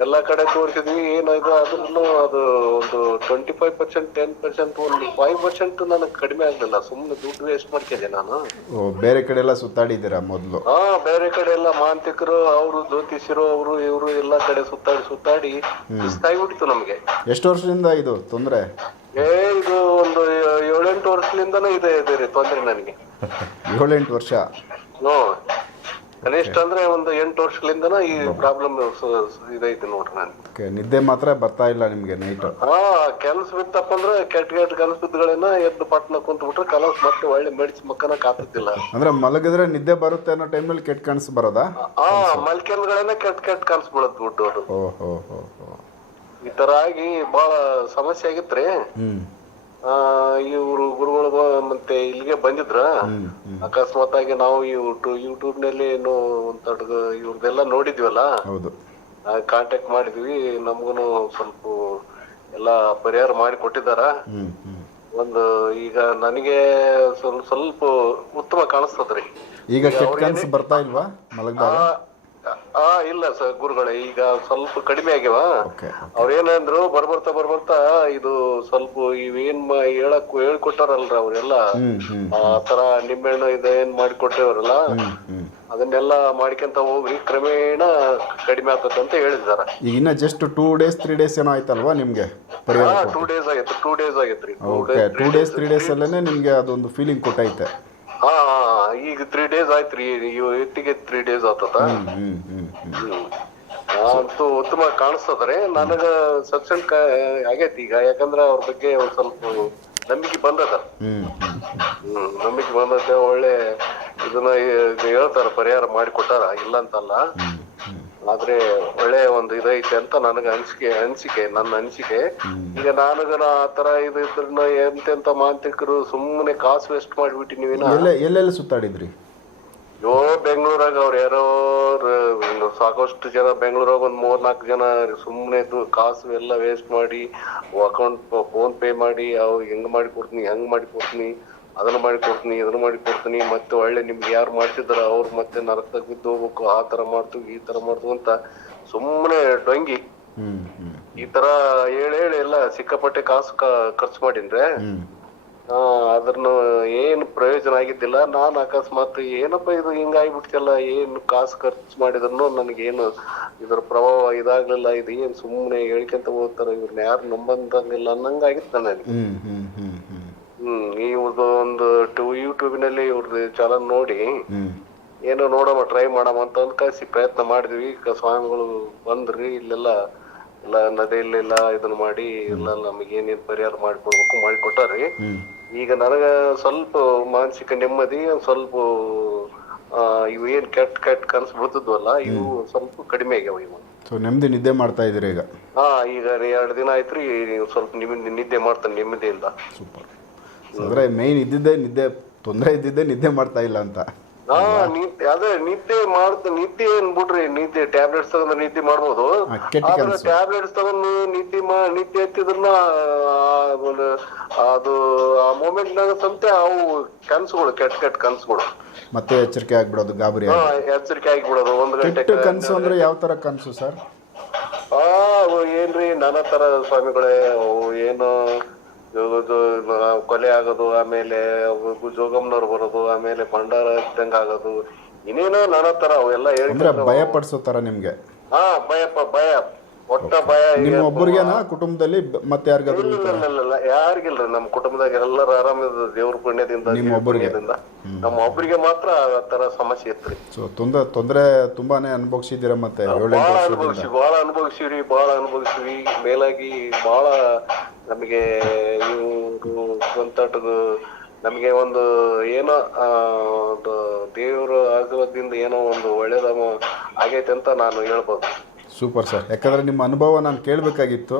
ಎಲ್ಲಾ ಕಡೆ ತೋರಿಸಿದ್ವಿ ಏನು ಇದು ಅದ್ರೂ ಅದು ಒಂದು twenty five percent ten percent ಒಂದು ಫೈವ್ ಪರ್ಸೆಂಟ್ ನನಗೆ ಕಡಿಮೆ ಆಗ್ಲಿಲ್ಲ. ಸುಮ್ಮನೆ ದುಡ್ಡು ವೇಸ್ಟ್ ಮಾಡ್ತಿದ್ದೆ ನಾನು. ಓ ಬೇರೆ ಕಡೆ ಎಲ್ಲ ಸುತ್ತಾಡಿದ್ದೀರಾ ಮೊದಲು? ಹಾ ಬೇರೆ ಕಡೆ ಎಲ್ಲ ಮಾಂತಿಕರು ಅವರು ಜ್ಯೋತಿಷರು ಅವರು ಇವರು ಎಲ್ಲಾ ಕಡೆ ಸುತ್ತಾಡಿ ಸುತ್ತಾಡಿ ಇಷ್ಟಾಗ್ಬಿಟ್ಟಿತ್ತು ನಮ್ಗೆ. ಎಷ್ಟು ವರ್ಷದಿಂದ ಇದು ತೊಂದರೆ? ಏ ಇದು ಒಂದು ಏಳೆಂಟು ವರ್ಷದಿಂದನೂ ಇದೆ ಇದೆ ರೀ ತೊಂದರೆ ನನಗೆ. ಏಳೆಂಟು ವರ್ಷ? ಹ್ಞೂ. ಕನಿಷ್ಠ ಅಂದ್ರೆ ಒಂದು ಎಂಟು ವರ್ಷಗಳಿಂದನ ಈ ಪ್ರಾಬ್ಲಮ್ ಇದೈತಿ ನೋಡ್ರಿ ನಾನು. ಓಕೆ ನಿದ್ದೆ ಮಾತ್ರ ಬರ್ತಾ ಇಲ್ಲ ನಿಮಗೆ ನೈಟ್ ಹಾ ಕೆಲಸ ಬಿತ್ತಪ್ಪ ಅಂದ್ರೆ ಕೆಟ್ಟ ಕೆಟ್ಟ ಕೆಲಸ ಬಿದ್ದಗಳನ್ನ ಎದ್ದು ಪಟ್ನ ಕುಂತು ಬಿಟ್ರೆ ಕಲಸ್ ಮತ್ತೆ ಒಳ್ಳೆ ಮೆಡಿಸಿ ಮಕ್ಕನ ಕಾತಿದ್ದಿಲ್ಲ ಅಂದ್ರೆ ಮಲಗಿದ್ರೆ ನಿದ್ದೆ ಬರುತ್ತೆ ಅನ್ನೋ ಟೈಮಲ್ಲಿ ಕೆಟ್ಟ ಕನಸು ಬರೋದಾ? ಹಾ ಮಲ್ಕೆಂದ್ಗಳನ್ನ ಕೆಟ್ಟ ಕೆಟ್ಟ ಕನಸು ಬಿಡುತ್ತೆ ಬಿಟ್ಟು ಓ ಹೋ ಹೋ ಹೋ ಈ ತರ ಆಗಿ ಬಹಳ ಸಮಸ್ಯೆ ಆಗಿತ್ರಿ. ಆ ಇವ್ರು ಗುರುಗಳು ಬ- ಮತ್ತೆ ಇಲ್ಲಿಗೆ ಬಂದಿದ್ರ ಅಕಸ್ಮಾತ್ ಆಗಿ ನಾವು ಯೂಟ್ಯೂಬ್ ಯೂಟ್ಯೂಬ್ನಲ್ಲಿ ಏನು ಒಂದ್ ಇವ್ರದೆಲ್ಲ ನೋಡಿದ್ವಲ್ಲ? ಹೌದು. ಕಾಂಟ್ಯಾಕ್ಟ್ ಮಾಡಿದ್ವಿ ನಮ್ಗೂನು ಸ್ವಲ್ಪ ಎಲ್ಲಾ ಪರಿಹಾರ ಮಾಡಿ ಕೊಟ್ಟಿದಾರ ಒಂದು ಈಗ ನನಗೆ ಸ್ವಲ್ಪ ಸ್ವಲ್ಪ ಉತ್ತಮ ಕಾಣಿಸ್ತದ್ರಿ. ಈಗ ಕೆಟ್ಟ ಕನಸು ಬರ್ತಾ ಇಲ್ವಾ? ಮಲಗಿದಾಗ? ಆ ಇಲ್ಲ ಸರ್ ಗುರುಗಳೇ ಈಗ ಸ್ವಲ್ಪ ಕಡಿಮೆ ಆಗ್ಯಾವ. ಓಕೆ ಅವ್ರೇನಂದ್ರು ಬರ್ಬರ್ತಾ ಬರ್ಬರ್ತಾ ಇದು ಸ್ವಲ್ಪ ಇವೇನ್ ಮ- ಹೇಳಕ್ ಹೇಳ್ಕೊಟ್ಟಾರಲ್ರ ಅವ್ರೆಲ್ಲ. ಆ ತರ ನಿಂಬೆಹಣ್ಣು ಇದೇನ್ ಏನ್ ಹ್ಞೂ ಹ್ಞೂ ಅದನ್ನೆಲ್ಲ ಮಾಡ್ಕೊಂತ ಹೋಗ್ರಿ ಕ್ರಮೇಣ ಕಡಿಮೆ ಆಗ್ತದೆ ಅಂತ ಹೇಳಿದಾರ ಈಗ ಇನ್ನ just two days three days ಏನೋ ಆಯ್ತಲ್ವಾ ನಿಮಗೆ ಪರಿಹಾರ ಟೂ ಡೇಸ್ ಆಗೈತೆ ಟೂ ಡೇಸ್ ಆಗೈತ್ರಿ okay two days three days ಅಲ್ಲೇ ನಿಮಗೆ ಅದೊಂದು ಫೀಲಿಂಗ್ ಕೊಟ್ಟೈತೆ. ಈಗ ತ್ರೀ ಡೇಸ್ ಆಯ್ತು ರೀ ಎತ್ತಿಗೆ ತ್ರೀ ಡೇಸ್ ಆತದ ಅಂತೂ ಉತ್ತಮ ಕಾಣಿಸ್ತದ್ರಿ ನನಗ ಸಬ್ಸೆಂಟ್ ಆಗೈತಿ ಈಗ ಯಾಕಂದ್ರ ಅವ್ರ ಬಗ್ಗೆ ಒಂದ್ ಸ್ವಲ್ಪ ನಂಬಿಕೆ ಬಂದದ. ಹ್ಮ್ ನಂಬಿಕೆ ಬಂದದ ಒಳ್ಳೆ ಇದನ್ನ ಇದ್ ಹೇಳ್ತಾರ ಪರಿಹಾರ ಮಾಡಿ ಕೊಟ್ಟಾರ ಇಲ್ಲ ಅಂತಲ್ಲ ಆದ್ರೆ ಒಳ್ಳೆ ಒಂದು ಇದೈತೆ ಅಂತ ನನಗೆ ಅನ್ಸಿಕೆ ಅನ್ಸಿಕೆ ನನ್ನ ಅನ್ಸಿಕೆ. ಈಗ ನಾನು ಆ ತರ ಇದು ಇದ್ರನ್ನ ಎಂತೆಂತ ಮಾಂತ್ರಿಕರು ಸುಮ್ಮನೆ ಕಾಸು ವೇಸ್ಟ್ ಮಾಡ್ಬಿಟ್ಟು ನೀವಿನ? ಎಲ್ಲೆಲ್ಲ ಎಲ್ಲೆಲ್ಲಿ ಸುತ್ತಾಡಿದ್ರಿ? ಯೋ ಬೆಂಗಳೂರಾಗ ಅವ್ರ ಯಾರೋ ಸಾಕಷ್ಟು ಜನ ಬೆಂಗಳೂರಾಗ ಒಂದ್ ಮೂರ್ ನಾಲ್ಕು ಜನ ಸುಮ್ಮನೆ ಕಾಸು ಎಲ್ಲ ವೇಸ್ಟ್ ಮಾಡಿ ಅಕೌಂಟ್ ಫೋನ್ ಪೇ ಮಾಡಿ ಅವ್ ಹೆಂಗ್ ಮಾಡಿ ಕೊಡ್ತೀನಿ ಹೆಂಗ್ ಮಾಡಿ ಕೊಡ್ತೀನಿ ಅದನ್ನ ಮಾಡಿ ಕೊಡ್ತೀನಿ ಇದನ್ನ ಮಾಡಿ ಕೊಡ್ತೀನಿ ಮತ್ತೆ ಒಳ್ಳೆ ನಿಮ್ಗೆ ಯಾರು ಮಾಡ್ತಿದಾರ ಅವ್ರು ಮತ್ತೆ ನರಕದಾಗ ಬಿದ್ದು ಹೋಗ್ಬೇಕು ಆ ತರ ಮಾಡ್ತು ಈ ತರ ಮಾಡ್ತು ಅಂತ ಸುಮ್ಮನೆ ಡೊಂಗಿ. ಈ ತರ ಹೇಳಿ ಹೇಳಿ ಎಲ್ಲ ಸಿಕ್ಕಾಪಟ್ಟೆ ಕಾಸು ಖರ್ಚು ಮಾಡಿದ್ರೆ ಅದ್ರನ್ನು ಏನು ಪ್ರಯೋಜನ ಆಗಿದ್ದಿಲ್ಲ. ನಾನ್ ಅಕಸ್ಮಾತ್ ಏನಪ್ಪ ಇದು ಹಿಂಗಾಗ್ಬಿಡ್ತಲ್ಲ ಏನು ಕಾಸು ಖರ್ಚು ಮಾಡಿದ್ರು ಏನು ಇದ್ರ ಪ್ರಭಾವ ಇದಾಗ್ಲಿಲ್ಲ ಇದು ಏನ್ ಸುಮ್ಮನೆ ಹೇಳ್ಕೊಂತ ಹೋಗ್ತಾರ ಇವ್ರನ್ನ ಯಾರು ನಂಬಂದಂಗಿಲ್ಲ ಅನ್ನಂಗಾಗಿತ್ತು ನನಗೆ ಹ್ಞೂ ಹ್ಞೂ ಹ್ಞೂ ಹ್ಞೂ ಹ್ಮ್ ಇವ್ರದ್ದು ಒಂದು ಟು ಯೂಟ್ಯೂಬ್ನಲ್ಲಿ ಇವ್ರದ್ದು ಚಾನಲ್ ನೋಡಿ ಏನು ನೋಡಮ್ಮ ಟ್ರೈ ಮಾಡಮ್ಮ ಅಂತ ಅಂದ್ ಕಳ್ಸಿ ಪ್ರಯತ್ನ ಮಾಡಿದ್ವಿ. ಈಗ ಸ್ವಾಮಿಗಳು ಬಂದ್ರಿ ಇಲ್ಲೆಲ್ಲ ಎಲ್ಲ ನದಿಯಲ್ಲೆಲ್ಲ ಇದನ್ನ ಮಾಡಿ ಎಲ್ಲ ನಮಗೆ ಏನೇನ್ ಪರಿಹಾರ ಮಾಡಿಕೊಡ್ಬೇಕು ಮಾಡಿಕೊಟ್ಟಾರಿ. ಈಗ ನನಗ ಸ್ವಲ್ಪ ಮಾನಸಿಕ ನೆಮ್ಮದಿ ಸ್ವಲ್ಪ ಇವು ಏನ್ ಕೆಟ್ಟ ಕೆಟ್ಟ ಕನ್ಸು ಬಿಡ್ತಿದ್ವಲ್ಲ ಇವು ಸ್ವಲ್ಪ ಕಡಿಮೆ ಆಗ್ಯಾವ ಇವು. ಸೊ ನೆಮ್ಮದಿ ನಿದ್ದೆ ಮಾಡ್ತಾ ಇದ್ದೀರಿ ಈಗ? ಹಾ ಈಗ ಎರಡು ದಿನ ಆಯ್ತ್ರಿ ಸ್ವಲ್ಪ ನಿಮ್ಮ ನಿದ್ದೆ ಮಾಡ್ತಾನೆ ನೆಮ್ಮದಿಯಿಂದ. ಸೂಪರ್ ಅಂದ್ರೆ ಮೇನ್ ಇದ್ದಿದ್ದೇ ನಿದ್ದೆ ತೊಂದರೆ ಇದ್ದಿದ್ದೆ ನಿದ್ದೆ ಮಾಡ್ತಾ ಇಲ್ಲ ಅಂತ. ಹಾ ನಿದ್ದೆ ಅದೇ ನಿದ್ದೆ ಮಾಡ್ತ ನಿದ್ದೆ ಏನ್ ಬಿಡ್ರಿ ನಿದ್ದೆ ಟ್ಯಾಬ್ಲೆಟ್ಸ್ ತಗೊಂಡು ನಿದ್ದೆ ಮಾಡ್ಬೋದು. ಕೆಟ್ಟ ಆದ್ರೆ ಕನಸು. ಟ್ಯಾಬ್ಲೆಟ್ಸ್ ತಗೊಂಡು ನಿದ್ದೆ ಮಾ ನಿದ್ದೆ ಎತ್ತಿದ್ರನ್ನ ಅದು ಆ ಮೂಮೆಂಟ್ ನಾಗ ಸಂತೆ ಅವು ಕನ್ಸುಗಳು ಕೆಟ್ಟ ಕೆಟ್ಟ ಕನ್ಸುಗಳು. ಮತ್ತೆ ಎಚ್ಚರಿಕೆ ಆಗ್ಬಿಡೋದು ಗಾಬರಿ ಹಾ ಆಗಿ ಎಚ್ಚರಿಕೆ ಆಗಿಬಿಡೋದು ಒಂದ್ ಗಂಟೆ ಕನಸು ಅಂದರೆ ಯಾವ ತರ ಕನಸು ಸರ್? ಆ ಅವು ಏನ್ರಿ ನಾನಾ ತರ ಸ್ವಾಮಿಗಳೇ ಅವು ಏನು ಕೊಲೆ ಆಗೋದು ಆಮೇಲೆ ಜೋಗಮ್ನವ್ರು ಬರೋದು ಆಮೇಲೆ ಭಂಡಾರ ಇದ್ದಂಗ ಆಗೋದು ಇನ್ನೇನೋ ನಾನಾ ತರ ಅವೆಲ್ಲ ಅಂದರೆ ಹೇಳಿ ಭಯ ಪಡಿಸೋ ತರ ನಿಮಗೆ? ಹಾ ಭಯಪ್ಪ ಭಯ. ಒಟ್ಟ ಭಯ ನಿಮ್ಮ ಒಬ್ಬರಿಗೇನಾ ಕುಟುಂಬದಲ್ಲಿ ಮತ್ತೆ ಯಾರಿಗಾದ್ರೂ ಥರ? ಇಲ್ಲ ಯಾರಿಗಿಲ್ರಿ ನಮ್ಮ ಕುಟುಂಬದಾಗ ಎಲ್ಲರೂ ಆರಾಮಿದ ದೇವ್ರ ಪುಣ್ಯದಿಂದ ನಿಮ್ಮ ಒಬ್ಬರಿಗೆ? ಪುಣ್ಯದಿಂದ. ನಮ್ಮ ಒಬ್ಬರಿಗೆ ಮಾತ್ರ ಆ ತರ ಸಮಸ್ಯೆ ಇತ್ರಿ ಸೊ ತೊಂದರೆ ತೊಂದರೆ ತುಂಬಾನೇ ಅನುಭವಿಸಿದ್ದೀರಾ ಮತ್ತೆ ಏಳೆಂಟು ಬಹಳ ವರ್ಷದಿಂದ ಅನುಭವಿಸಿವಿ ಬಹಳ ಅನುಭವಿಸಿವ್ರಿ ಬಹಳ ಅನುಭವಿಸಿವಿ ಮೇಲಾಗಿ ಬಹಳ ನಮಗೆ ಇವರು ಸ್ವಂತಟದು ನಮಗೆ ಒಂದು ಏನೋ ಆ, ಒಂದು ದೇವ್ರ ಆಶೀರ್ವಾದದಿಂದ ಏನೋ ಒಂದು ಒಳ್ಳೇದ ಆಗೈತೆ ಅಂತ ನಾನು ಹೇಳ್ಬೋದು. ಸೂಪರ್ ಸರ್ ಯಾಕಂದ್ರೆ ನಿಮ್ಮ ಅನುಭವ ನಾನು ಕೇಳಬೇಕಾಗಿತ್ತು.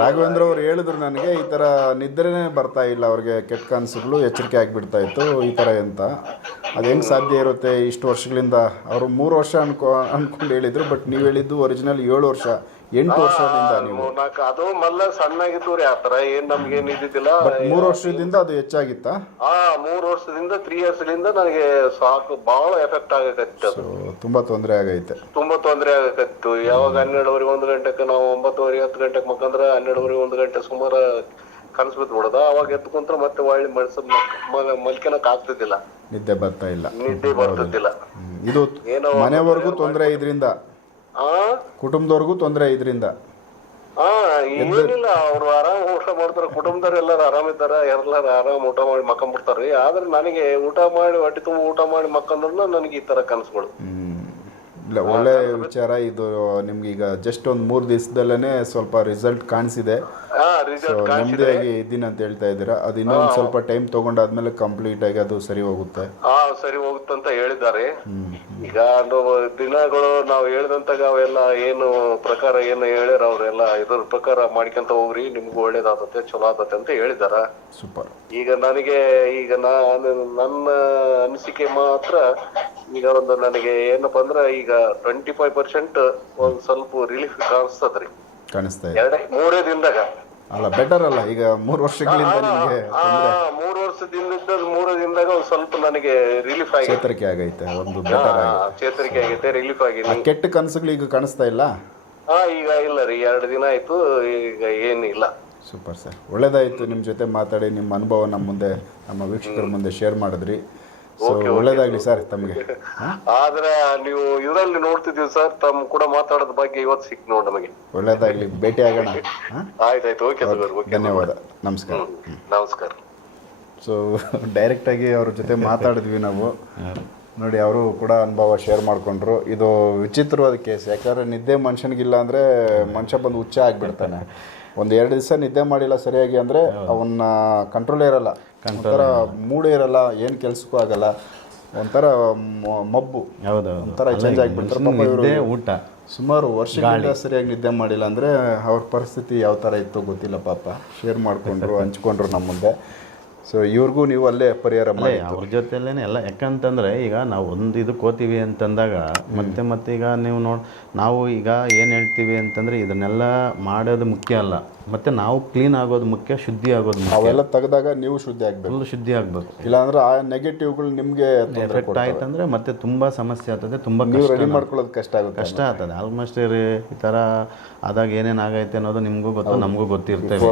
ರಾಘವೇಂದ್ರ ಅವ್ರು ಹೇಳಿದ್ರು ನನಗೆ, ಈ ಥರ ನಿದ್ರೆನೇ ಬರ್ತಾ ಇಲ್ಲ ಅವ್ರಿಗೆ ಕೆಟ್ಟ ಕನಸುಗಳು, ಎಚ್ಚರಿಕೆ ಆಗಿಬಿಡ್ತಾ ಇತ್ತು, ಈ ಥರ ಅಂತ. ಅದು ಹೆಂಗೆ ಸಾಧ್ಯ ಇರುತ್ತೆ? ಇಷ್ಟು ವರ್ಷಗಳಿಂದ, ಅವರು ಮೂರು ವರ್ಷ ಅನ್ಕೊ ಅಂದ್ಕೊಂಡು ಹೇಳಿದ್ರು, ಬಟ್ ನೀವು ಹೇಳಿದ್ದು ಒರಿಜಿನಲ್ ಏಳು ವರ್ಷ. ಎಂಟು ವರ್ಷದಿಂದ ನೀವು. ನಾಲ್ಕು ಅದು ಮಲ್ಲ ಸಣ್ಣಾಗಿತ್ತು ರೀ ಆತರ ಏನ್ ನಮ್ಗೇನ್ ಇದ್ದಿದ್ದಿಲ್ಲ ಬಟ್ ಮೂರು ವರ್ಷದಿಂದ ಅದು ಹೆಚ್ಚಾಗಿತ್ತ? ಆ ಮೂರ್ ವರ್ಷದಿಂದ ತ್ರೀ ಇಯರ್ಸ್ಲಿಂದ ನನಗೆ ಸಾಕು ಬಹಳ ಎಫೆಕ್ಟ್ ಆಗಕತ್ತಿತ್ತು ಅದು. ತುಂಬಾ ತೊಂದರೆ ಆಗೈತೆ. ತುಂಬಾ ತೊಂದರೆ ಆಗಕತ್ತಿತ್ತು. ಯಾವಾಗ ಹನ್ನೆರಡುವರೆ ಒಂದು ಗಂಟೆಗೆ ನಾವು ಒಂಬತ್ತುವರೆ ಹತ್ತು ಗಂಟೆಗೆ ಮಕ್ಕಂದ್ರ ಹನ್ನೆರಡುವರೆ ಒಂದು ಗಂಟೆ ಸುಮಾರು ಕನಸು ಬಿದ್ದು ಬಿಡೋದ ಅವಾಗ ಎದ್ದು ಕುಂತ್ರ ಮತ್ತೆ ಒಳ್ಳೆ ಮನಸ್ಸ ಮಲ್ಕೆನಕ್ ಆಗ್ತಿದ್ದಿಲ್ಲ. ನಿದ್ದೆ ಬರ್ತಾ ಇಲ್ಲ. ನಿದ್ದೆ ಬರ್ತಿದ್ದಿಲ್ಲ. ಇದು ಏನೋ ಮನೆವರೆಗೂ ತೊಂದರೆ ಇದರಿಂದ ಕುಟುಂಬದವ್ರಿಗೂ ತೊಂದರೆ ಇದರಿಂದ ಹಾ ಏನಿಲ್ಲ ಅವ್ರು ಆರಾಮ್ ಊಟ ಮಾಡ್ತಾರ ಕುಟುಂಬದವ್ರು ಎಲ್ಲಾರು ಆರಾಮಿದ್ದಾರ ಎಲ್ಲಾರು ಆರಾಮ್ ಊಟ ಮಾಡಿ ಮಕ್ಕಂಬಿಡ್ತಾರ್ರಿ. ಆದ್ರೆ ನನಗೆ ಊಟ ಮಾಡಿ ಹೊಟ್ಟೆ ತುಂಬ ಊಟ ಮಾಡಿ ಮಕ್ಕಂದ್ರೂ ನನಗೆ ಈ ತರ ಕನಸುಗಳು. ಇಲ್ಲ ಒಳ್ಳೆ ವಿಚಾರ. ಇದು ನಿಮ್ಗೆ ಈಗ ಜಸ್ಟ್ ಒಂದು ಮೂರು ದಿವಸದಲ್ಲೇ ಸ್ವಲ್ಪ ರಿಸಲ್ಟ್ ಕಾಣಿಸಿದೆ. ಸೊ ನೆಮ್ಮದಿಯಾಗಿ ಇದ್ದೀನಿ ಅಂತ ಹೇಳ್ತಾ ಇದ್ದೀರಾ? ಅದು ಇನ್ನೊಂದು ಸ್ವಲ್ಪ ಟೈಮ್ ತಗೊಂಡಾದ್ಮೇಲೆ ಕಂಪ್ಲೀಟ್ ಆಗಿ ಅದು ಸರಿ ಹೋಗುತ್ತೆ. ಹಾ ಸರಿ ಅಂತ ಹೇಳಿದ್ದಾರೆ. ಈಗ ಒಂದು ದಿನಗಳು ನಾವು ಹೇಳ್ದಂತಾಗ ಅವೆಲ್ಲ ಏನು ಪ್ರಕಾರ ಏನು ಹೇಳ್ಯಾರ ಅವ್ರೆಲ್ಲ ಇದ್ರ ಪ್ರಕಾರ ಮಾಡ್ಕೊಂತ ಹೋಗ್ರಿ ನಿಮ್ಗೂ ಒಳ್ಳೇದಾಗತ್ತೆ ಚಲೋ ಆಗತ್ತೆ ಅಂತ ಹೇಳಿದಾರ. ಸೂಪರ್. ಈಗ ನನಗೆ ಈಗ ನಾನು ನನ್ನ ಅನಿಸಿಕೆ ಮಾತ್ರ ಈಗ ಒಂದು ನನಗೆ ಏನಪ್ಪ ಅಂದ್ರೆ ಈಗ ಟ್ವೆಂಟಿ ಫೈವ್ ಪರ್ಸೆಂಟ್ ಒಂದ್ ಸ್ವಲ್ಪ ರಿಲೀಫ್ ಕಾಣಿಸ್ತದ್ರಿ. ಕಾಣಿಸ್ತಾ ಇದೆ. ಎರಡೇ ಮೂರೇ ದಿನದಾಗ. ಅಲ್ಲ ಬೆಟರ್ ಅಲ್ಲ ಈಗ ಮೂರು ವರ್ಷಗಳಿಂದ ನಿಮಗೆ ಆ ಮೂರು ವರ್ಷದಿಂದ ಮೂರು ದಿನದಾಗ ಒಂದ್ ಸ್ವಲ್ಪ ನನಗೆ ರಿಲೀಫ್ ಆಗಿ ಚೇತರಿಕೆ ಆಗೈತೆ ಒಂದು ಬೆಟರ್ ಆಗಿ ಚೇತರಿಕೆ ಆಗೈತೆ ರಿಲೀಫ್ ಆ ಆಗಿನಿ ಕೆಟ್ಟ ಕನಸುಗಳು ಈಗ ಕಾಣಿಸ್ತಾ ಇಲ್ಲ? ಹಾ ಈಗ ಇಲ್ಲ ರೀ ಎರಡು ದಿನ ಆಯ್ತು ಈಗ ಏನಿಲ್ಲ. Super sir. ಒಳ್ಳೇದಾಯಿತು ನಿಮ್ಮ ಜೊತೆ ಮಾತಾಡಿ ನಿಮ್ಮ ಅನುಭವ ನಮ್ಮ ಮುಂದೆ ನಮ್ಮ ವೀಕ್ಷಕರ ಮುಂದೆ ಶೇರ್ ಮಾಡಿದ್ರಿ. ಒಳ್ಳೇದಾಗಲಿ ಸರ್ ತಮಗೆ. ಆದ್ರೆ ನೀವು ಇದರಲ್ಲಿ ನೋಡ್ತಿದ್ದೀವಿ ಸರ್ ತಮ್ಮ ಕೂಡ ಮಾತಾಡೋದ್ ಬಗ್ಗೆ ಇವತ್ತು ಸಿಕ್ ನೋಡಿ ನಮಗೆ. ಒಳ್ಳೇದಾಗ್ಲಿ ಭೇಟಿ ಆಗೋಣ. [LAUGHS] ಆಯ್ತಾಯ್ತು ಓಕೆ ಸರ್ ಓಕೆ. ಧನ್ಯವಾದ. ನಮಸ್ಕಾರ. ನಮಸ್ಕಾರ. ಸೊ ಡೈರೆಕ್ಟಾಗಿ [LAUGHS] ಅವ್ರ ಜೊತೆ ಮಾತಾಡಿದ್ವಿ ನಾವು. ನೋಡಿ ಅವರು ಕೂಡ ಅನುಭವ ಶೇರ್ ಮಾಡಿಕೊಂಡ್ರು. ಇದು ವಿಚಿತ್ರವಾದ ಕೇಸ್ ಯಾಕಂದರೆ ನಿದ್ದೆ ಮನುಷ್ಯನಿಗಿಲ್ಲ ಅಂದರೆ ಮನುಷ್ಯ ಬಂದು ಹುಚ್ಚ ಆಗಿಬಿಡ್ತಾನೆ. ಒಂದು ಎರಡು ದಿವಸ ನಿದ್ದೆ ಮಾಡಿಲ್ಲ ಸರಿಯಾಗಿ ಅಂದರೆ ಅವನ್ನ ಕಂಟ್ರೋಲೇ ಇರಲ್ಲ. ಒಂಥರ ಮೂಡೇ ಇರಲ್ಲ ಏನು ಕೆಲಸಕ್ಕೂ ಆಗಲ್ಲ. ಒಂಥರ ಮಬ್ಬು. ಒಂಥರ ಚೇಂಜ್ ಆಗಿಬಿಡ್ತಾರೆ ಊಟ. ಸುಮಾರು ವರ್ಷಗಳಿಂದ ಸರಿಯಾಗಿ ನಿದ್ದೆ ಮಾಡಿಲ್ಲ ಅಂದರೆ ಅವ್ರ ಪರಿಸ್ಥಿತಿ ಯಾವ ಥರ ಇತ್ತು ಗೊತ್ತಿಲ್ಲ ಪಾಪ. ಶೇರ್ ಮಾಡಿಕೊಂಡ್ರು ಹಂಚ್ಕೊಂಡ್ರು ನಮ್ಮ ಮುಂದೆ. ಸೊ ಇವ್ರಿಗೂ ನೀವು ಅಲ್ಲೇ ಪರಿಹಾರ ಮಾಡಿ. ಅವ್ರ ಜೊತೆಯಲ್ಲೇ ಎಲ್ಲ. ಯಾಕಂತಂದರೆ ಈಗ ನಾವು ಒಂದು ಇದಕ್ಕೆ ಓದ್ತೀವಿ ಅಂತಂದಾಗ ಮತ್ತೆ ಮತ್ತೆ ಈಗ ನೀವು ನೋಡಿ ನಾವು ಈಗ ಏನು ಹೇಳ್ತೀವಿ ಅಂತಂದರೆ ಇದನ್ನೆಲ್ಲ ಮಾಡೋದು ಮುಖ್ಯ ಅಲ್ಲ. ಮತ್ತೆ ನಾವು ಕ್ಲೀನ್ ಆಗೋದು ಮುಖ್ಯ ಶುದ್ಧಿ ಆಗೋದು ಮುಖ್ಯ. ಅವೆಲ್ಲ ತೆಗೆದಾಗ ನೀವು ಶುದ್ಧಿ ಆಗಬೇಕು. ಶುದ್ಧಿ ಆಗಬೇಕು. ಇಲ್ಲಾಂದ್ರೆ ಆ ನೆಗೆಟಿವ್ಗಳು ನಿಮಗೆ ಎಫೆಕ್ಟ್ ಆಯ್ತಂದ್ರೆ ಮತ್ತೆ ತುಂಬಾ ಸಮಸ್ಯೆ ಆಗ್ತದೆ ತುಂಬಾ ನೀವು ರೆಡಿ ಮಾಡ್ಕೊಳ್ಳೋದು ಕಷ್ಟ ಆಗುತ್ತೆ ಕಷ್ಟ ಆಗ್ತದೆ. ಆಲ್ಮೋಸ್ಟ್ ಈ ಥರ ಆದಾಗ ಏನೇನು ಆಗೈತೆ ಅನ್ನೋದು ನಿಮಗೂ ಗೊತ್ತು ನಮಗೂ ಗೊತ್ತಿರ್ತೇವೆ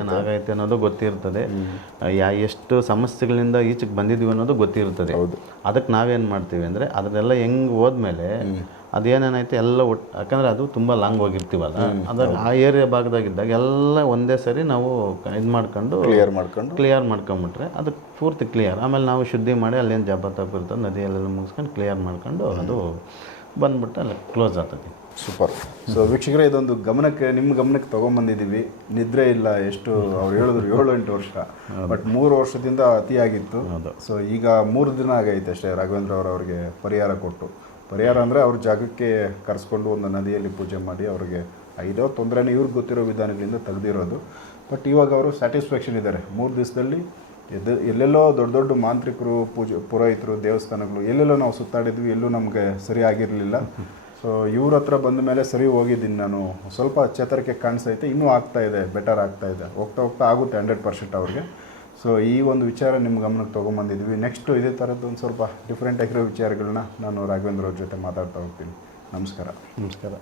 ಏನಾಗೈತೆ ಅನ್ನೋದು ಗೊತ್ತಿರ್ತದೆ. ಯಾ ಎಷ್ಟು ಸಮಸ್ಯೆಗಳಿಂದ ಈಚೆಗೆ ಬಂದಿದ್ದೀವಿ ಅನ್ನೋದು ಗೊತ್ತಿರ್ತದೆ. ಅದಕ್ಕೆ ನಾವೇನು ಮಾಡ್ತೀವಿ ಅಂದರೆ ಅದನ್ನೆಲ್ಲ ಹೆಂಗೆ ಹೋದ್ಮೇಲೆ ಅದೇನೇನೈತೆ ಎಲ್ಲ ಒಟ್ಟು ಯಾಕಂದ್ರೆ ಅದು ತುಂಬ ಲಾಂಗ್ ಹೋಗಿರ್ತೀವಲ್ಲ? ಅದ್ರ ಆ ಏರಿಯಾ ಭಾಗದಾಗಿದ್ದಾಗ ಎಲ್ಲ ಒಂದೇ ಸರಿ ನಾವು ಇದು ಮಾಡ್ಕೊಂಡು ಕ್ಲಿಯರ್ ಮಾಡ್ಕೊಂಡು. ಕ್ಲಿಯರ್ ಮಾಡ್ಕೊಂಬಿಟ್ರೆ ಅದು ಪೂರ್ತಿ ಕ್ಲಿಯರ್ ಆಮೇಲೆ ನಾವು ಶುದ್ಧಿ ಮಾಡಿ ಅಲ್ಲೇನು ಜಪ ತಪ್ಪ ಇರ್ತದೆ ನದಿಯಲ್ಲೆಲ್ಲ ಮುಗಿಸ್ಕೊಂಡು ಕ್ಲಿಯರ್ ಮಾಡ್ಕೊಂಡು ಅದು ಬಂದ್ಬಿಟ್ಟು ಅಲ್ಲಿ ಕ್ಲೋಸ್ ಆಗ್ತದೆ. ಸೂಪರ್ ಸೊ ವೀಕ್ಷಕರೇ ಇದೊಂದು ಗಮನಕ್ಕೆ ನಿಮ್ಮ ಗಮನಕ್ಕೆ ತೊಗೊಂಬಂದಿದ್ದೀವಿ. ನಿದ್ರೆ ಇಲ್ಲ ಎಷ್ಟು ಅವ್ರು ಹೇಳಿದ್ರು ಏಳು ಎಂಟು ವರ್ಷ ಬಟ್ ಮೂರು ವರ್ಷದಿಂದ ಅತಿಯಾಗಿತ್ತು. ಸೊ ಈಗ ಮೂರು ದಿನ ಆಗೈತೆ ಅಷ್ಟೇ ರಾಘವೇಂದ್ರ ಅವರು ಅವ್ರಿಗೆ ಪರಿಹಾರ ಕೊಟ್ಟು. ಪರಿಹಾರ ಅಂದರೆ ಅವ್ರ ಜಾಗಕ್ಕೆ ಕರೆಸ್ಕೊಂಡು ಒಂದು ನದಿಯಲ್ಲಿ ಪೂಜೆ ಮಾಡಿ ಅವ್ರಿಗೆ ಐದೋ ತೊಂದರೆನೇ ಇವ್ರಿಗೆ ಗೊತ್ತಿರೋ ವಿಧಾನಗಳಿಂದ ತೆಗೆದಿರೋದು. ಬಟ್ ಇವಾಗ ಅವರು ಸ್ಯಾಟಿಸ್ಫ್ಯಾಕ್ಷನ್ ಇದ್ದಾರೆ ಮೂರು ದಿವಸದಲ್ಲಿ ಎದ್ದು ಎಲ್ಲೆಲ್ಲೋ ದೊಡ್ಡ ದೊಡ್ಡ ಮಾಂತ್ರಿಕರು, ಪೂಜೆ, ಪುರೋಹಿತರು, ದೇವಸ್ಥಾನಗಳು, ಎಲ್ಲೆಲ್ಲೋ ನಾವು ಸುತ್ತಾಡಿದ್ವಿ, ಎಲ್ಲೂ ನಮಗೆ ಸರಿ ಆಗಿರಲಿಲ್ಲ. ಸೊ ಇವ್ರ ಹತ್ರ ಬಂದ ಮೇಲೆ ಸರಿ ಹೋಗಿದ್ದೀನಿ ನಾನು. ಸ್ವಲ್ಪ ಚೇತರಿಕೆ ಕಾಣಿಸ್ತೈತೆ ಇನ್ನೂ ಆಗ್ತಾ ಇದೆ ಬೆಟರ್ ಆಗ್ತಾ ಇದೆ. ಹೋಗ್ತಾ ಹೋಗ್ತಾ ಆಗುತ್ತೆ ಹಂಡ್ರೆಡ್ ಪರ್ಸೆಂಟ್ ಅವ್ರಿಗೆ. ಸೊ ಈ ಒಂದು ವಿಚಾರ ನಿಮ್ಮ ಗಮನಕ್ಕೆ ತೊಗೊಂಬಂದಿದ್ವಿ. ನೆಕ್ಸ್ಟು ಇದೇ ಥರದ್ದು ಒಂದು ಸ್ವಲ್ಪ ಡಿಫ್ರೆಂಟ್ ಆಗಿರೋ ವಿಚಾರಗಳನ್ನ ನಾನು ರಾಘವೇಂದ್ರ ಅವ್ರ ಜೊತೆ ಮಾತಾಡ್ತಾ ಹೋಗ್ತೀನಿ. ನಮಸ್ಕಾರ. ನಮಸ್ಕಾರ.